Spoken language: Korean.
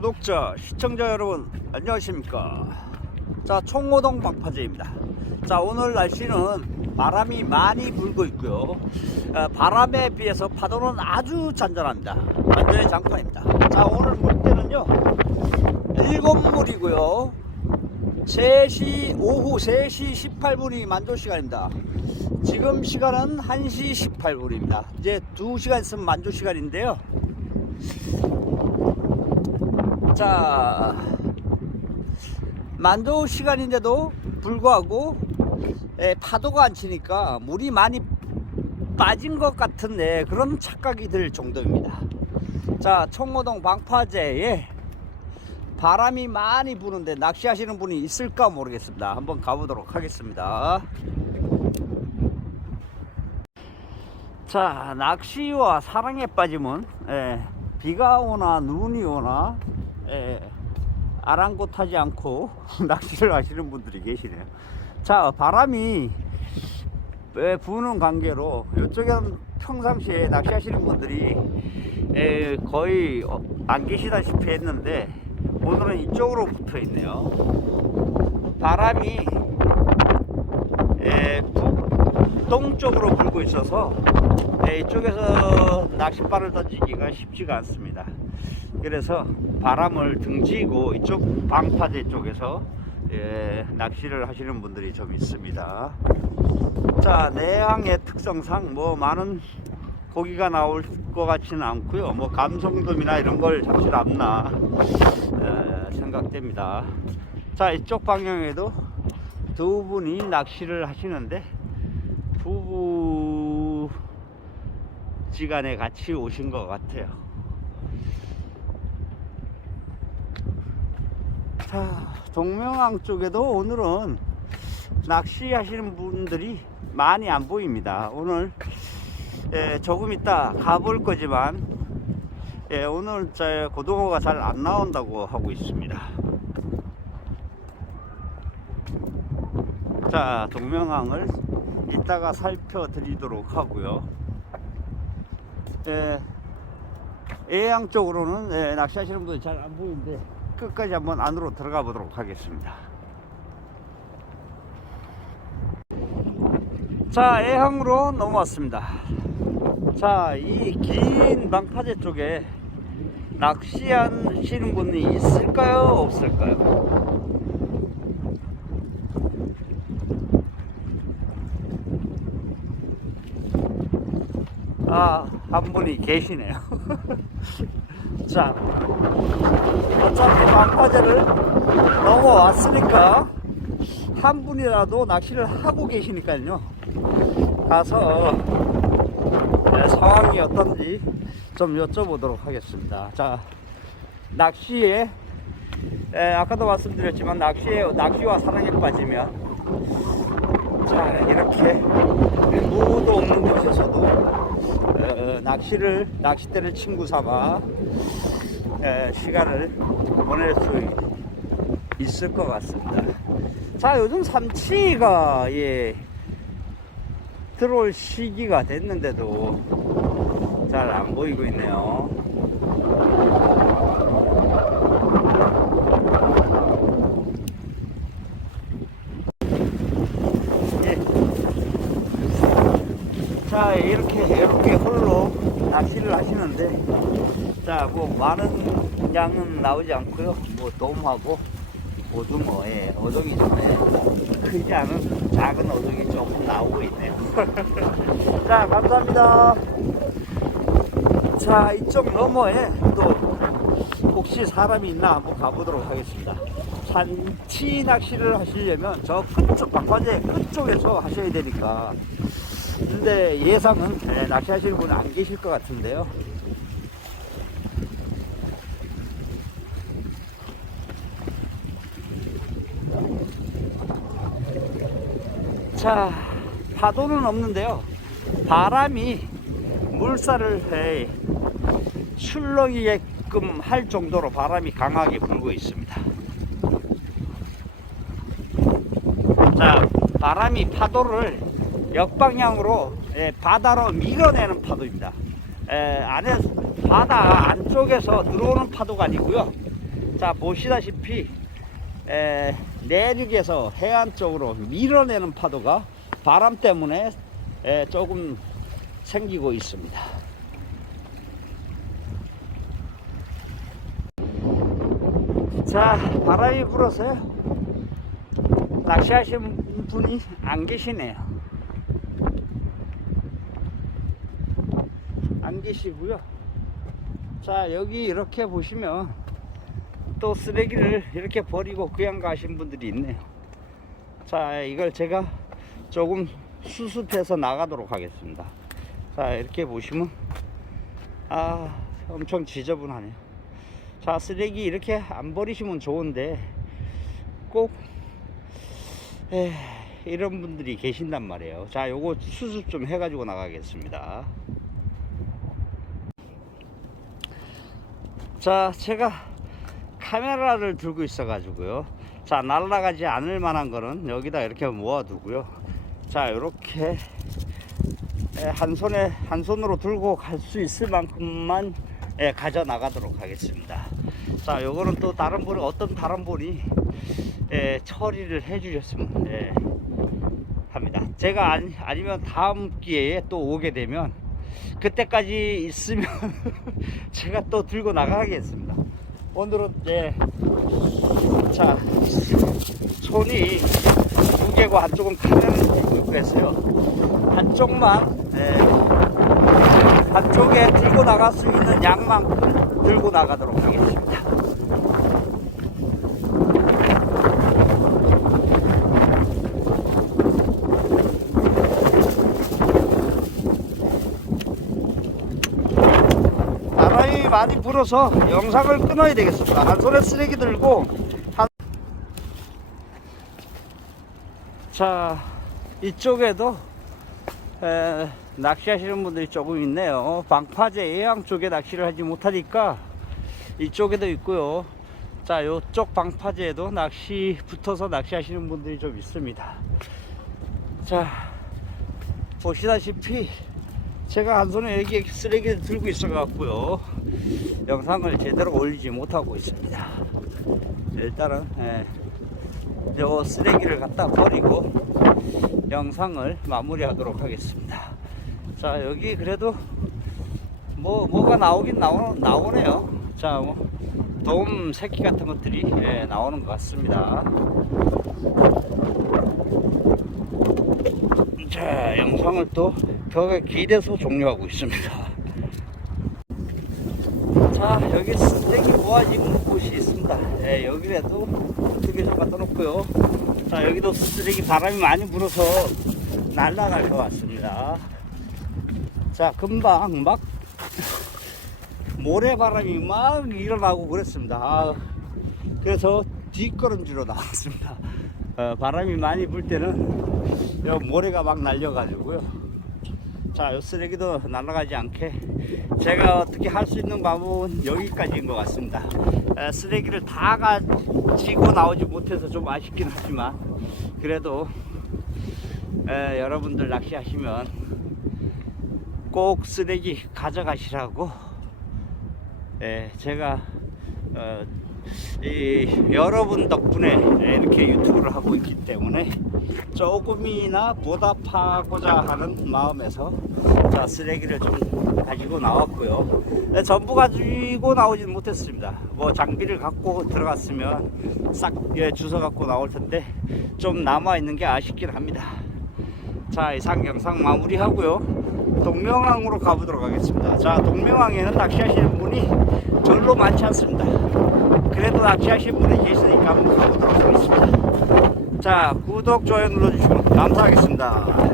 구독자, 시청자 여러분 안녕하십니까? 자 총호동 방파제입니다. 자 오늘 날씨는 바람이 많이 불고 있고요. 어, 바람에 비해서 파도는 아주 잔잔합니다. 완전히 장판입니다. 자 오늘 물때는요 일곱 물이고요. 3시 오후 3시 18분이 만조 시간입니다. 지금 시간은 1시 18분입니다. 이제 2시간 있으면 만조 시간인데요 자 만조 시간인데도 불구하고 에, 파도가 안 치니까 물이 많이 빠진 것 같은 네, 그런 착각이 들 정도입니다. 자 청호동 방파제에 바람이 많이 부는데 낚시하시는 분이 있을까 모르겠습니다. 한번 가보도록 하겠습니다. 자 낚시와 사랑에 빠지면 예, 비가 오나 눈이 오나 예, 아랑곳하지 않고 낚시를 하시는 분들이 계시네요. 자 바람이 예, 부는 관계로 이쪽에는 평상시에 낚시하시는 분들이 예, 거의 어, 안 계시다시피 했는데 오늘은 이쪽으로 붙어 있네요. 바람이 예, 북 동쪽으로 불고 있어서 예, 이쪽에서 낚싯발을 던지기가 쉽지가 않습니다. 그래서 바람을 등지고 이쪽 방파제 쪽에서 예, 낚시를 하시는 분들이 좀 있습니다. 자, 내항의 특성상 뭐 많은 고기가 나올 것 같지는 않고요. 뭐 감성돔이나 이런 걸 잡질 않나 에, 생각됩니다. 자, 이쪽 방향에도 두 분이 낚시를 하시는데 부부 지간에 같이 오신 것 같아요. 자, 동명항 쪽에도 오늘은 낚시하시는 분들이 많이 안 보입니다. 오늘 예, 조금 이따 가볼 거지만 예, 오늘 저 고등어가 잘 안 나온다고 하고 있습니다. 자, 동명항을 이따가 살펴드리도록 하고요. 예, 예양 쪽으로는 예, 낚시하시는 분들이 잘안 보이는데 끝까지 한번 안으로 들어가 보도록 하겠습니다. 자, 예항으로 넘어왔습니다. 자, 이긴 방파제 쪽에 낚시하시는 분이 있을까요? 없을까요? 아, 한 분이 계시네요. 자, 어차피 방파제를 넘어왔으니까 한 분이라도 낚시를 하고 계시니까요. 가서 네, 상황이 어떤지 좀 여쭤보도록 하겠습니다. 자, 낚시에 에, 아까도 말씀드렸지만 낚시에 낚시와 사랑에 빠지면 자 이렇게 무도 없는 곳에서도 어, 낚시를 낚싯대를 친구 삼아 에, 시간을 보낼 수 있을 것 같습니다. 자 요즘 삼치가 예 들어올 시기가 됐는데도 잘 안 보이고 있네요. 예. 낚시를 하시는데 자뭐 많은 양은 나오지 않고요. 뭐 돔하고 오징어 예 어종이 좀 예, 크지 않은 작은 어종이 조금 나오고 있네요. 자 감사합니다. 자 이쪽 너머에 또 혹시 사람이 있나 한번 가보도록 하겠습니다. 산치 낚시를 하시려면 저 끝쪽 방파제 끝쪽에서 하셔야 되니까 근데 예상은 예, 낚시하시는 분은 안 계실 것 같은데요. 자 파도는 없는데요. 바람이 물살을 에, 출렁이게끔 할 정도로 바람이 강하게 불고 있습니다. 자 바람이 파도를 역방향으로 에, 바다로 밀어내는 파도입니다. 에, 안에 바다 안쪽에서 들어오는 파도가 아니고요. 자 보시다시피 에, 내륙에서 해안 쪽으로 밀어내는 파도가 바람 때문에 에, 조금 생기고 있습니다. 자 바람이 불어서요 낚시하시는 분이 안 계시네요 안 계시고요. 자 여기 이렇게 보시면 또 쓰레기를 이렇게 버리고 그냥 가신 분들이 있네요. 자 이걸 제가 조금 수습해서 나가도록 하겠습니다. 자 이렇게 보시면 아 엄청 지저분하네요. 자 쓰레기 이렇게 안 버리시면 좋은데 꼭 에, 이런 분들이 계신단 말이에요. 자 요거 수습 좀 해가지고 나가겠습니다 자 제가 카메라를 들고 있어 가지고요. 자 날아가지 않을 만한 거는 여기다 이렇게 모아 두고요. 자 이렇게 한 손에 한 손으로 들고 갈 수 있을 만큼만 예, 가져 나가도록 하겠습니다. 자 요거는 또 다른 분이 어떤 다른 분이 예, 처리를 해 주셨으면 예, 합니다. 제가 아니, 아니면 다음 기회에 또 오게 되면 그때까지 있으면 제가 또 들고 나가겠습니다. 오늘은 예, 자 손이 두 개고 한쪽은 카메라를 들고 있고 해서요. 한쪽만 예, 한쪽에 들고 나갈 수 있는 양만큼 들고 나가도록 하겠습니다. 바람이 불어서 영상을 끊어야 되겠습니다. 한 손에 쓰레기 들고 한... 자 이쪽에도 에, 낚시하시는 분들이 조금 있네요. 방파제 예양 쪽에 낚시를 하지 못하니까 이쪽에도 있고요. 자 요쪽 방파제에도 낚시 붙어서 낚시하시는 분들이 좀 있습니다. 자 보시다시피 제가 한 손에 여기 쓰레기를 들고 있어 갖고요 영상을 제대로 올리지 못하고 있습니다. 일단은 예, 요 쓰레기를 갖다 버리고 영상을 마무리하도록 하겠습니다. 자 여기 그래도 뭐 뭐가 나오긴 나오, 나오네요. 자돔 뭐, 새끼 같은 것들이 예, 나오는 것 같습니다. 자 영상을 또 벽에 기대서 종료하고 있습니다. 자 여기 쓰레기 모아지는 곳이 있습니다. 예, 여기라도 두개 좀 갖다 놓고요. 자 여기도 쓰레기 바람이 많이 불어서 날아갈 것 같습니다. 자 금방 막 모래바람이 막 일어나고 그랬습니다. 아, 그래서 뒷걸음질로 나왔습니다. 어, 바람이 많이 불 때는 요 모래가 막 날려가지고요. 자, 요 쓰레기도 날아가지 않게 제가 어떻게 할 수 있는 방법은 여기까지인 것 같습니다. 에, 쓰레기를 다 가지고 나오지 못해서 좀 아쉽긴 하지만 그래도 에, 여러분들 낚시하시면 꼭 쓰레기 가져가시라고 에, 제가 어, 이 여러분 덕분에 이렇게 있기 때문에 조금이나 보답하고자 하는 마음에서 자 쓰레기를 좀 가지고 나왔고요. 네, 전부 가지고 나오지는 못했습니다. 뭐 장비를 갖고 들어갔으면 싹 예, 주워 갖고 나올 텐데 좀 남아 있는 게 아쉽긴 합니다. 자 이상 영상 마무리 하고요. 동명항으로 가보도록 하겠습니다. 자 동명항에는 낚시하시는 분이 별로 많지 않습니다. 그래도 낚시하시는 분이 계시니까 한번 가보도록 하겠습니다 자 구독 좋아요 눌러주시면 감사하겠습니다